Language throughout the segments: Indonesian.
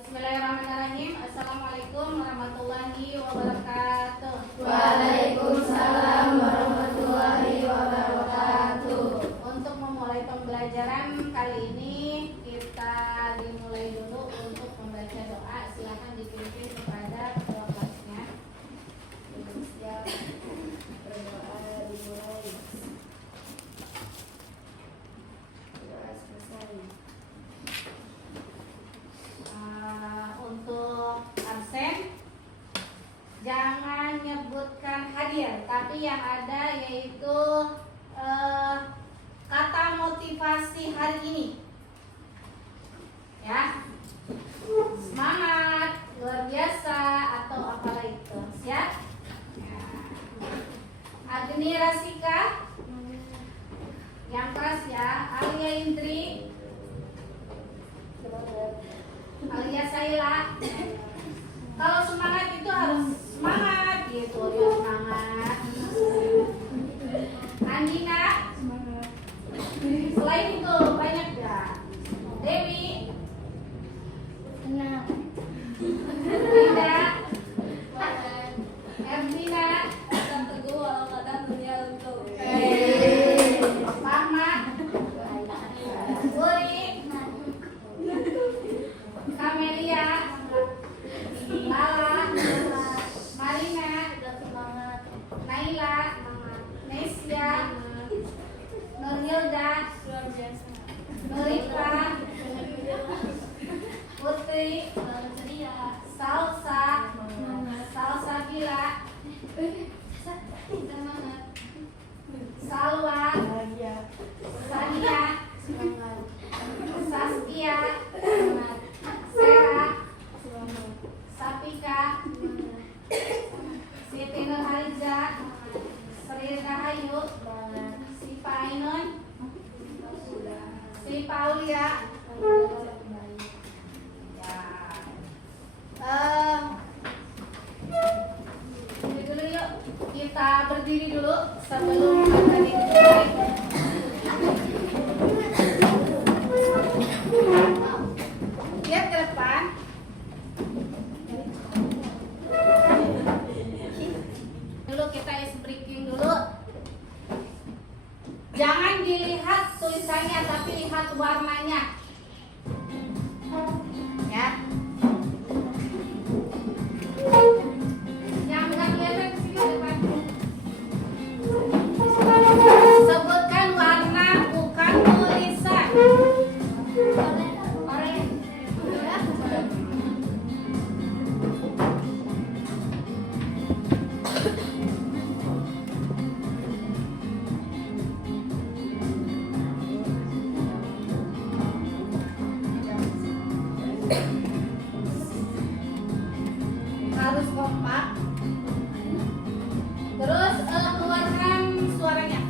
Bismillahirrahmanirrahim. Assalamualaikum warahmatullahi wabarakatuh. Waalaikumsalam warahmatullahi wabarakatuh. Untuk memulai pembelajaran kali ini kita dimulai dulu untuk membaca doa. Silakan dipimpin kepada ketua kelasnya. Siap. Berdoa dimulai. Doa selesai. Untuk absen jangan nyebutkan hadir, tapi yang ada yaitu kata motivasi hari ini. Ya, semangat, luar biasa, atau apalah itu. Siap? Ya. Agni Rasika, yang keras ya. Alia Indri, Alia Saila. Kalau semangat itu harus semangat gitu, ya semangat. Andina, selain itu banyak ya. Dewi, Tenang. Linda, Erlina, Akan teguh walau kadang dunia luntur. Mama, Wuri, Kamelia, Lala, Marina, Naila, Nesya, Nurhilda, Luar biasa. Nurika, Putri, Salsa, Salsabila, Salwa, Sania, Saskia, Sera, Sapika, Siti Nurhaliza, Sri Rahayu, si Ainun, si Paulia. Ini dulu yuk, kita berdiri dulu sebelum materi dimulai. Lihat ke depan. Dulu kita is breaking dulu. Jangan dilihat tulisannya, tapi lihat warnanya. Ya. Yang nggak kelihatan sini ke depan. Sebutkan warna, bukan tulisan. Harus kompak. Terus keluarkan suaranya.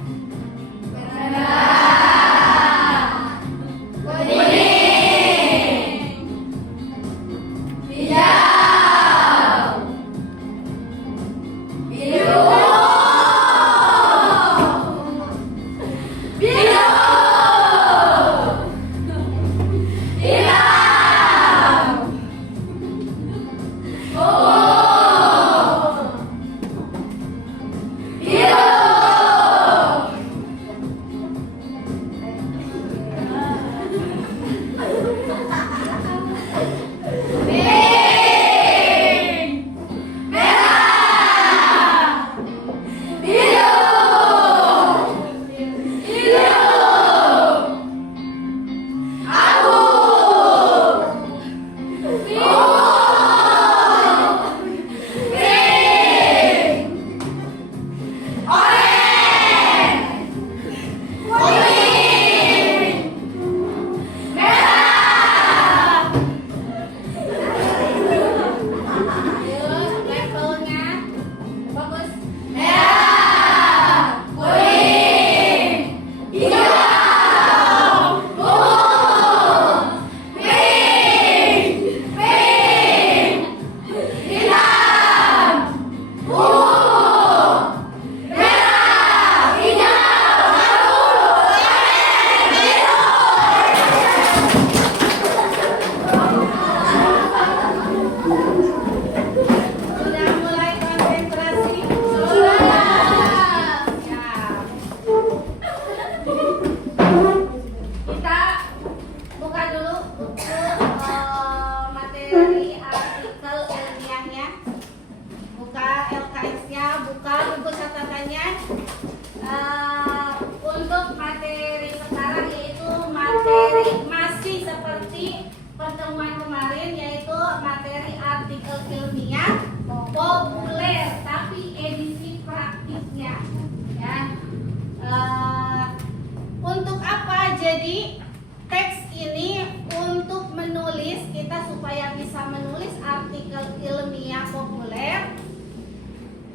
bisa menulis artikel ilmiah populer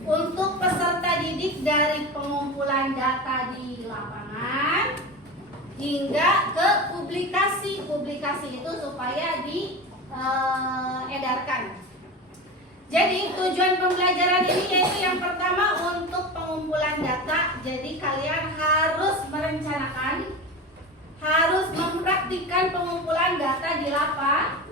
untuk peserta didik dari pengumpulan data di lapangan hingga ke publikasi. Publikasi itu supaya diedarkan. Jadi tujuan pembelajaran ini yaitu yang pertama untuk pengumpulan data. Jadi kalian harus merencanakan, harus mempraktikkan pengumpulan data di lapangan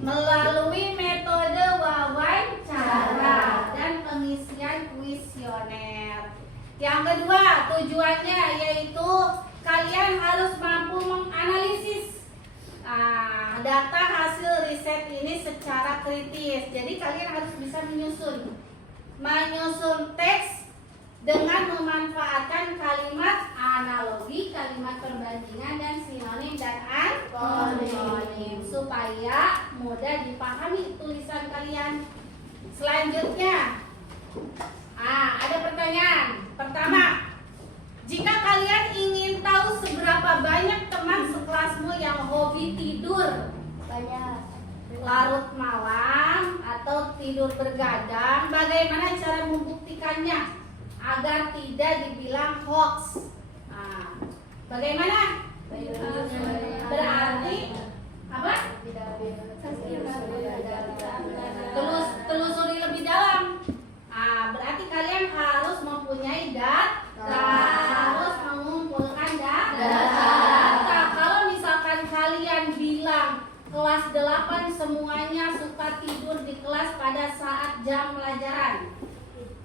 melalui metode wawancara dan pengisian kuesioner. Yang kedua tujuannya yaitu kalian harus mampu menganalisis data hasil riset ini secara kritis. Jadi kalian harus bisa menyusun teks dengan memanfaatkan kalimat analogi, kalimat perbandingan, dan sinonim dan antonim supaya mudah dipahami tulisan kalian. Selanjutnya, ada pertanyaan. Pertama, jika kalian ingin tahu seberapa banyak teman sekelasmu yang hobi tidur Banyak. larut malam atau tidur bergadang, bagaimana cara membuktikannya agar tidak dibilang hoax? Bagaimana? Berarti apa? Telusuri lebih dalam. Berarti kalian harus mempunyai data, harus mengumpulkan data. Kalau misalkan kalian bilang kelas 8 semuanya suka tidur di kelas pada saat jam pelajaran,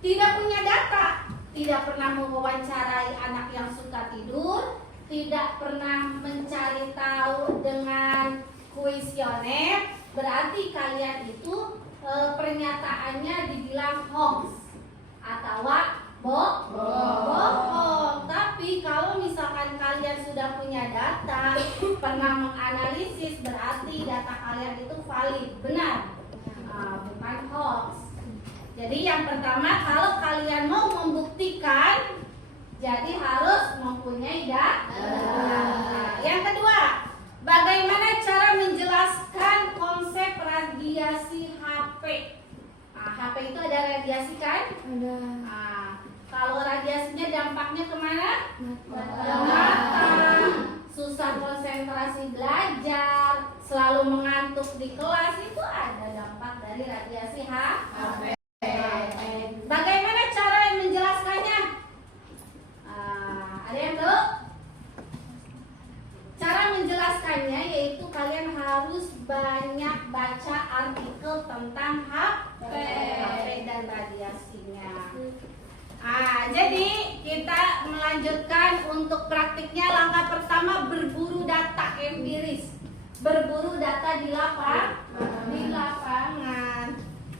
tidak punya data, tidak pernah mewawancarai anak yang suka tidur, tidak pernah mencari tahu dengan kuesioner, berarti kalian itu pernyataannya dibilang hoax atau bohong. Tapi kalau misalkan kalian sudah punya data, pernah menganalisis, berarti data kalian itu valid, benar, bukan hoax. Jadi yang pertama, kalau kalian mau membuktikan, jadi harus mempunyai data. Yang kedua, bagaimana cara menjelaskan konsep radiasi HP? HP itu ada radiasi kan? Ada. Kalau radiasinya dampaknya kemana? Ke mata, susah konsentrasi belajar, selalu mengantuk di kelas, itu ada dampak dari radiasi HP. Bagaimana cara menjelaskannya? Ada yang tahu? Cara menjelaskannya yaitu kalian harus banyak baca artikel tentang HP dan radiasinya. Jadi kita melanjutkan untuk praktiknya. Langkah pertama, berburu data empiris, berburu data di lapangan.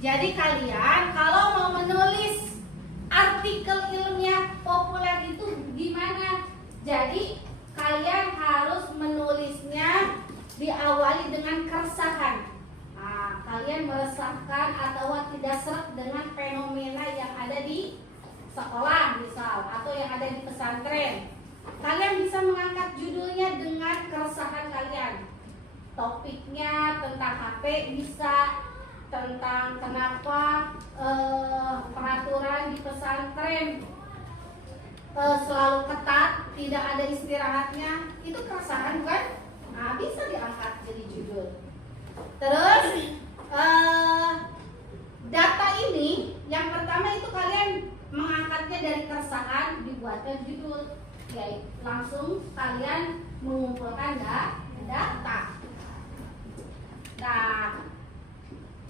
Jadi kalian kalau mau menulis artikel ilmiah populer itu gimana? Jadi kalian harus menulisnya diawali dengan keresahan. Kalian meresahkan atau tidak serak dengan fenomena yang ada di sekolah misal, atau yang ada di pesantren. Kalian bisa mengangkat judulnya dengan keresahan kalian. Topiknya tentang HP bisa, tentang kenapa peraturan di pesantren selalu ketat, tidak ada istirahatnya. Itu keresahan kan? Bisa diangkat jadi judul. Terus data ini yang pertama itu kalian mengangkatnya dari keresahan, dibuatkan judul, yaitu langsung kalian mengumpulkan data. Nah,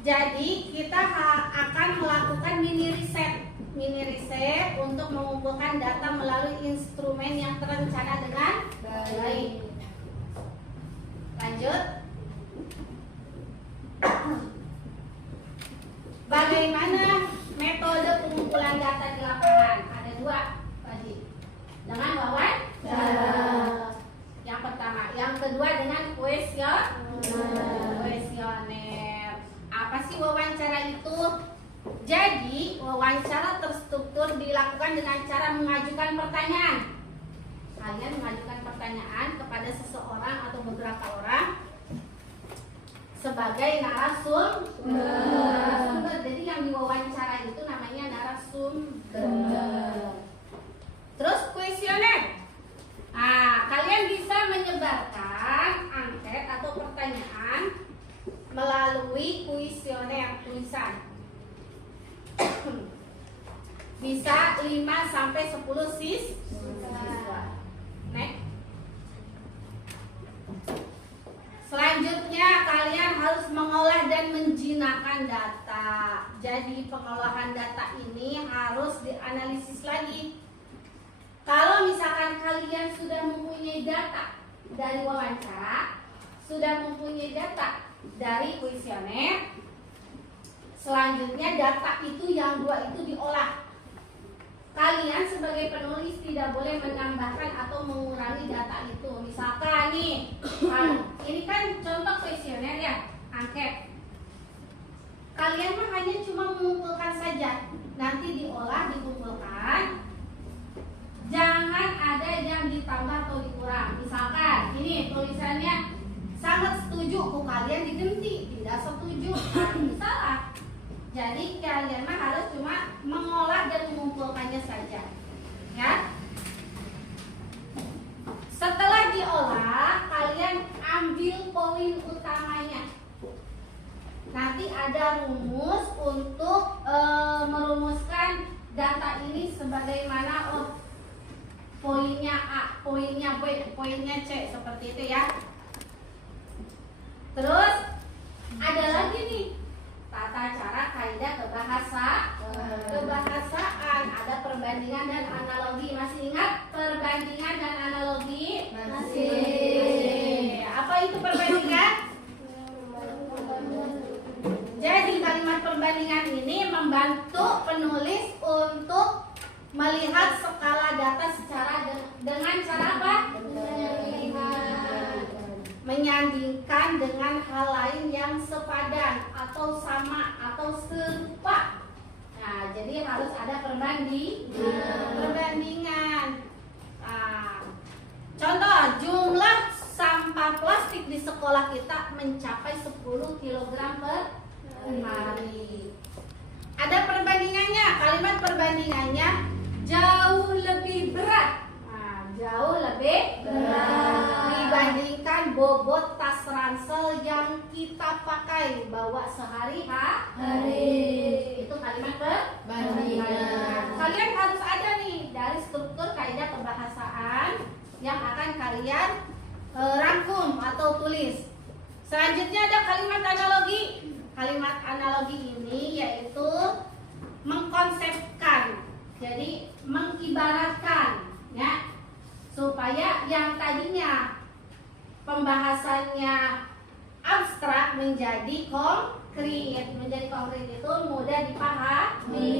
jadi kita akan melakukan mini riset untuk mengumpulkan data melalui instrumen yang terencana dengan baik. Lanjut. Bagaimana metode pengumpulan data di lapangan? Ada dua tadi. Dengan wawancara. Yang pertama, yang kedua dengan kuesioner. Apa sih wawancara itu? Jadi, wawancara terstruktur dilakukan dengan cara mengajukan pertanyaan. Kalian mengajukan pertanyaan kepada seseorang atau beberapa orang. sebagai narasumber. Jadi yang diwawancara itu namanya narasumber. Terus kuesioner. Nah, kalian bisa menyebarkan angket atau pertanyaan melalui kuesioner tulisan. Bisa 5 sampai 10 siswa. Next. Selanjutnya kalian harus mengolah dan menjinakkan data. Jadi pengolahan data ini harus dianalisis lagi. Kalau misalkan kalian sudah mempunyai data dari wawancara, sudah mempunyai data dari kuesioner, selanjutnya data itu yang 2 itu diolah. Kalian sebagai penulis tidak boleh menambahkan atau mengurangi data itu. Misalkan nih, ini kan contoh kuesioner ya, angket. Kalian mah hanya cuma mengumpulkan saja, nanti diolah, dikumpulkan. Jangan ada yang ditambah atau dikurang. Misalkan ini tulisannya sangat setuju, kok kalian diganti tidak setuju, nah, salah. Jadi kalian mah harus cuma mengolah dan mengumpulkannya saja, ya. Setelah diolah, kalian ambil poin utamanya. Nanti ada rumus untuk merumuskan data ini sebagaimana poinnya A, poinnya B, poinnya C, seperti itu ya. Terus ada lagi nih tata cara kaidah kebahasaan, ada perbandingan dan analogi. Masih ingat perbandingan dan analogi? Masih. Apa itu perbandingan? Jadi kalimat perbandingan ini membantu penulis untuk melihat skala data dengan cara apa? Menyandingkan dengan hal lain yang sepadan atau sama atau serupa. Nah, jadi harus ada perbandingan. Nah, contoh, jumlah sampah plastik di sekolah kita mencapai 10 kg per hari. Ada perbandingannya, kalimat perbandingannya jauh lebih berat. Jauh lebih berat dibandingkan bobot tas ransel yang kita pakai bawa sehari-hari. Itu kalimat perbandingan. Kalian harus ada nih dari struktur kaidah kebahasaan yang akan kalian rangkum atau tulis. Selanjutnya ada kalimat analogi. Kalimat analogi ini yaitu mengkonsepkan, jadi mengibaratkan, ya, supaya yang tadinya pembahasannya abstrak menjadi konkret. Menjadi konkret itu mudah dipahami.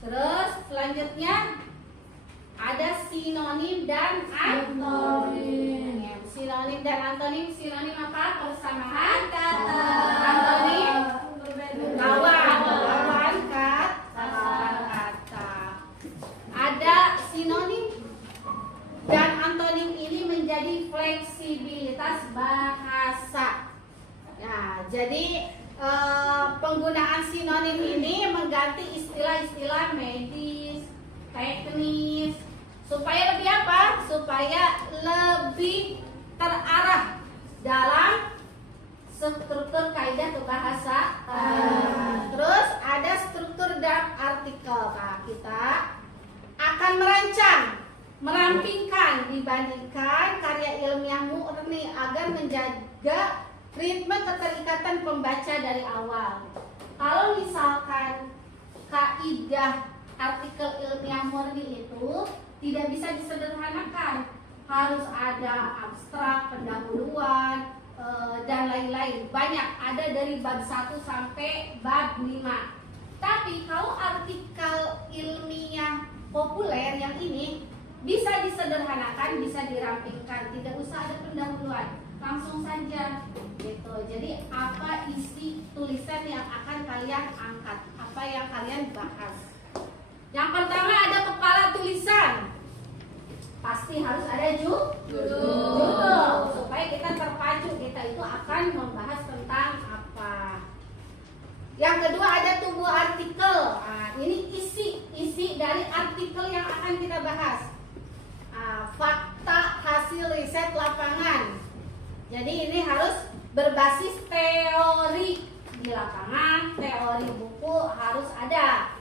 Terus selanjutnya ada sinonim dan antonim. Sinonim dan antonim. Sinonim apa? Persamaan kata. Antonim lawan kata. Ada sinonim dan antonim ini menjadi fleksibilitas bahasa. Nah, jadi penggunaan sinonim ini mengganti istilah-istilah medis, teknis, supaya lebih apa? Supaya lebih terarah dalam struktur kaidah kebahasaan. Terus ada struktur dan artikel. Nah, kita akan merampingkan dibandingkan karya ilmiah murni agar menjaga ritme keterikatan pembaca dari awal. Kalau misalkan kaidah artikel ilmiah murni itu tidak bisa disederhanakan, harus ada abstrak, pendahuluan, dan lain-lain. Banyak, ada dari bab 1 sampai bab 5. Tapi kalau artikel ilmiah populer yang ini bisa disederhanakan, bisa dirampingkan, tidak usah ada pendahuluan, langsung saja gitu. Jadi apa isi tulisan yang akan kalian angkat, apa yang kalian bahas. Yang pertama ada kepala tulisan, pasti harus ada judul supaya Jadi ini harus berbasis teori di lapangan, teori buku harus ada.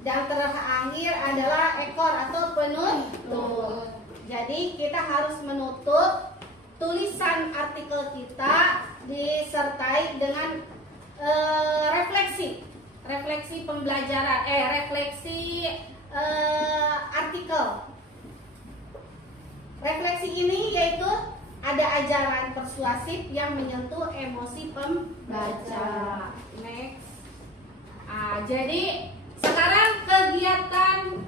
Dan terakhir adalah ekor atau penutup. Jadi kita harus menutup tulisan artikel kita disertai dengan refleksi pembelajaran, refleksi artikel. Refleksi ini yaitu ada ajaran persuasif yang menyentuh emosi pembaca. Next. Jadi sekarang kegiatan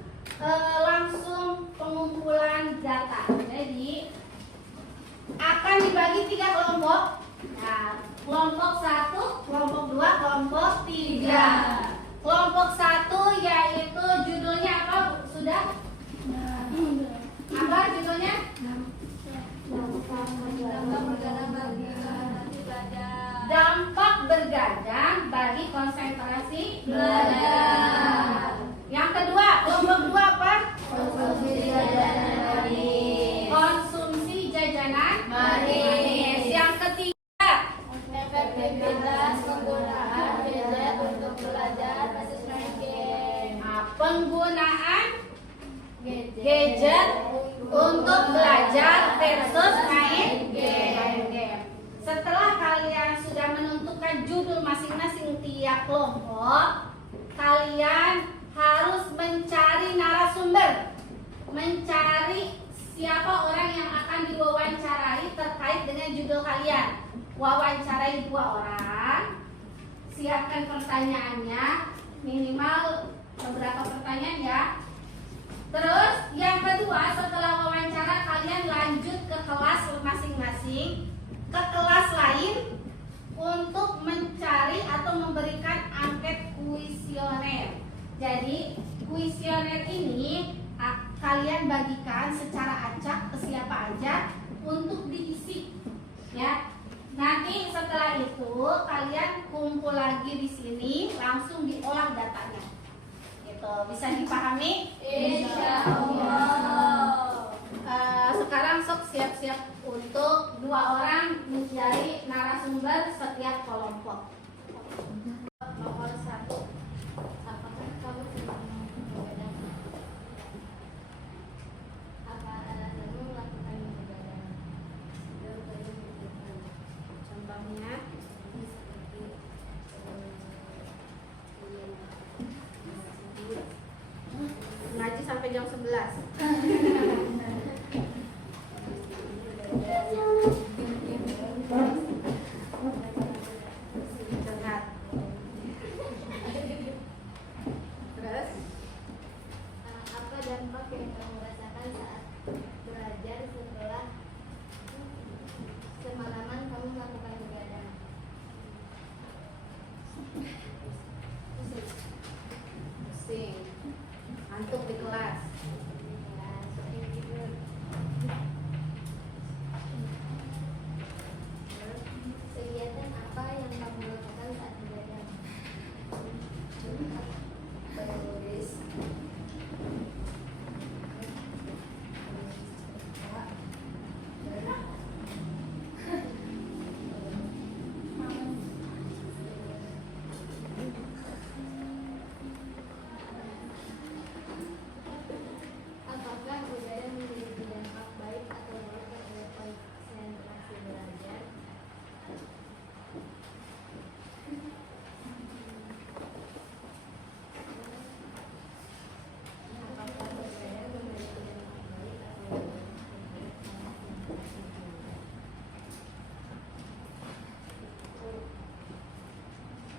langsung pengumpulan data. Jadi akan dibagi 3 kelompok. Nah, kelompok 1, kelompok 2, kelompok 3. Kelompok 1 yaitu judulnya apa? Sudah? Apa judulnya? Dampak bergadang bagi konsentrasi belajar. Yang kedua, kelompok 2 apa? Konsumsi jajanan manis. Yang ketiga, efektivitas penggunaan gadget untuk belajar versus main game. Penggunaan gadget untuk belajar versus main game. Setelah kalian sudah menentukan judul masing-masing tiap kelompok, kalian harus mencari narasumber, mencari siapa orang yang akan diwawancarai terkait dengan judul kalian. Wawancarai 2 orang, siapkan pertanyaannya, minimal beberapa pertanyaan ya. Terus yang kedua, setelah wawancara kalian lanjut ke kelas masing-masing, ke kelas lain untuk mencari atau memberikan angket kuesioner. Jadi kuesioner ini kalian bagikan secara acak ke siapa aja untuk diisi, ya. Nanti setelah itu kalian kumpul lagi di sini, langsung diolah datanya. Gitu. Bisa dipahami? Insyaallah. Sekarang sok siap-siap untuk 2 orang mencari narasumber setiap kelompok. Nomor 1. Apakah kamu sedang begadang? Apa alasanmu melakukan begadang? Contohnya Seperti ngaji sampai jam 11. Curhat. Terus apa dampak yang kamu rasakan saat belajar setelah semalaman kamu melakukan begadang? pusing, ngantuk di kelas. Ya, sering tidur. Kegiatan apa yang kamu lakukan saat begadang? Menulis. Apakah begadang memiliki dampak baik atau buruk terhadap konsentrasi belajar? Apakah begadang memiliki dampak baik atau buruk terhadap konsentrasi belajar?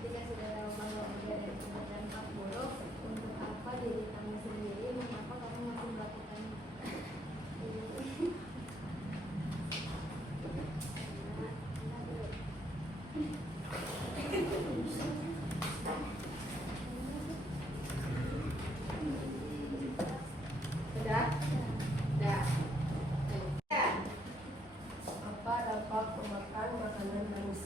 Jika sudah tahu bahwa begadang berdampak buruk, untuk apa diri kamu sendiri, mengapa kamu masih melakukannya? Sudah? Sudah. Ya. Apa dampak memakan makanan manis?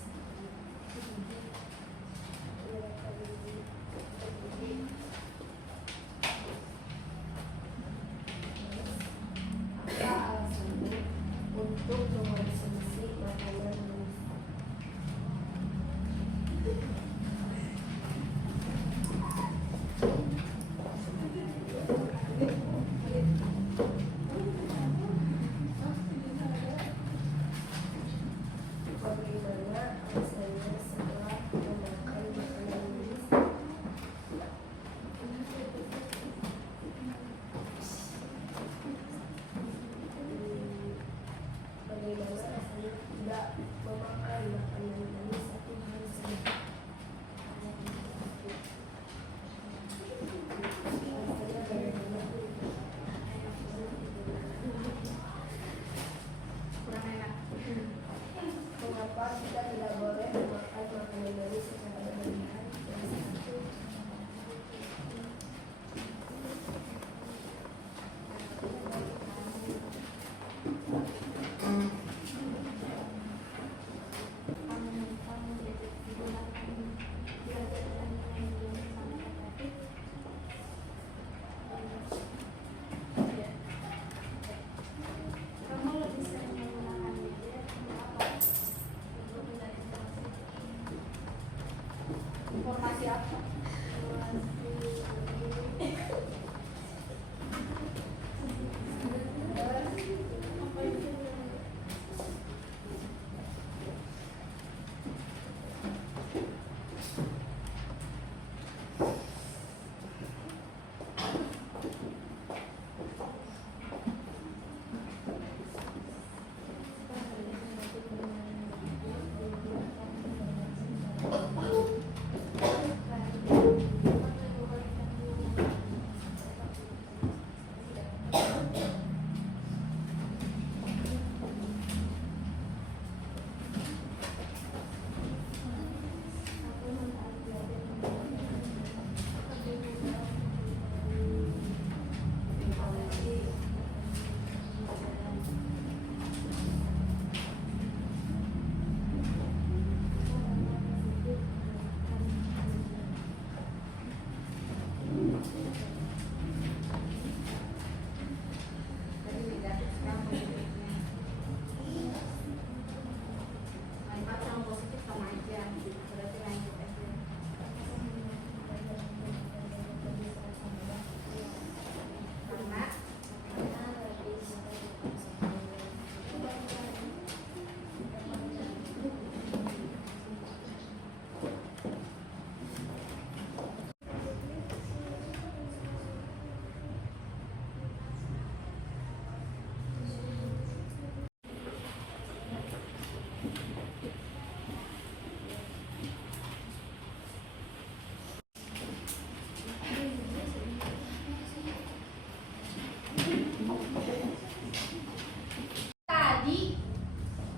Apa alasanmu untuk mengonsumsi makanan tidak memakai makanan manis 1 hari saja. Kurang enak. Mengapa kita tidak boleh memakan makanan manis secara berlebihan? Kamu lebih sering menggunakan media untuk apa? Untuk mencari Informasi apa? Tadi negatif sekarang positifnya. Manfaat sama positif sama aja. Berarti lanjut aja. Karena tadi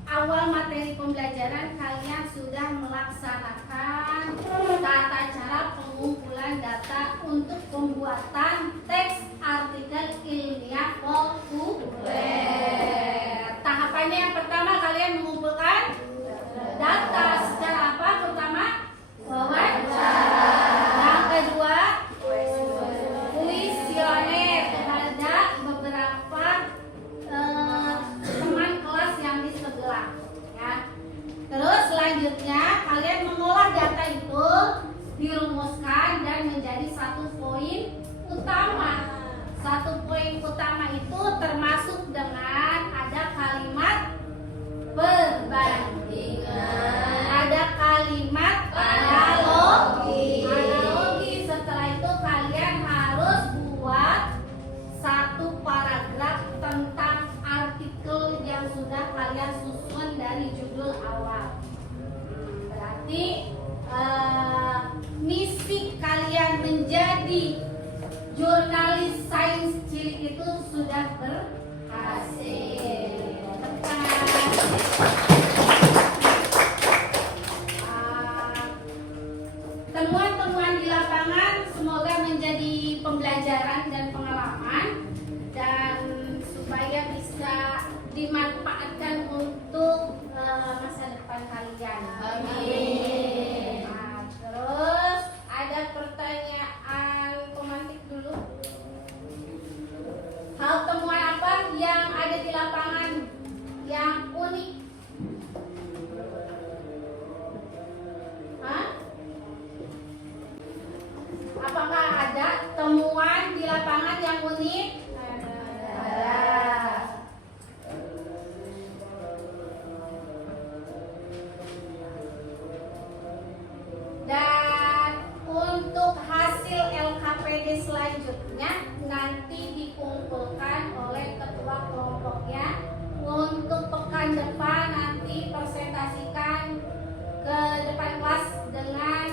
awal materi pembelajaran kalian sudah melaksanakan tata cara pengumpulan data untuk pembuatan teks artikel ilmiah populer. Tahapannya yang pertama kalian mengumpulkan data secara apa? Pertama wawancara. Yang kedua kuesioner kepada beberapa teman kelas yang di sebelah, ya. Terus selanjutnya kalian mengolah data itu, dirumuskan dan menjadi satu poin utama. Satu poin utama itu termasuk dengan ada kalimat perbandingan, ada kalimat analogi. Setelah itu kalian harus buat satu paragraf tentang artikel yang sudah kalian susun dari judul awal. Berarti misi kalian menjadi jurnalis sains cilik itu sudah berhasil. Temuan-temuan di lapangan semoga menjadi pembelajaran dan pengalaman dan supaya bisa dimanfaatkan untuk masa depan kalian. Amin. Nah, terus ada pertanyaan pemantik dulu. Hal temuan apa yang ada di lapangan yang unik? Hah? Apakah ada temuan di lapangan yang unik? Ada. Dan untuk hasil LKPD selanjutnya nanti dikumpulkan oleh ketua kelompoknya. Untuk pekan depan nanti ke depan kelas dengan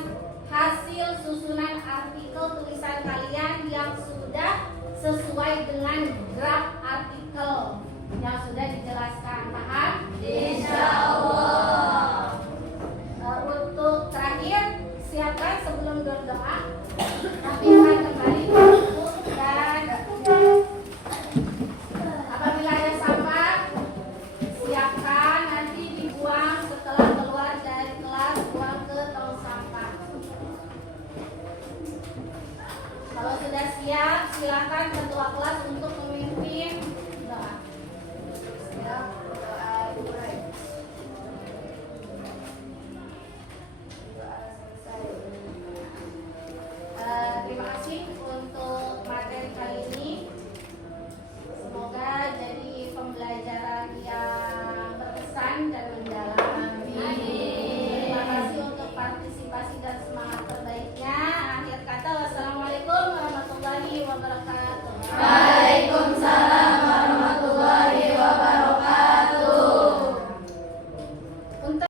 hasil susunan artikel tulisan kalian yang sudah sesuai dengan draft artikel yang sudah dijelaskan. Paham? Insya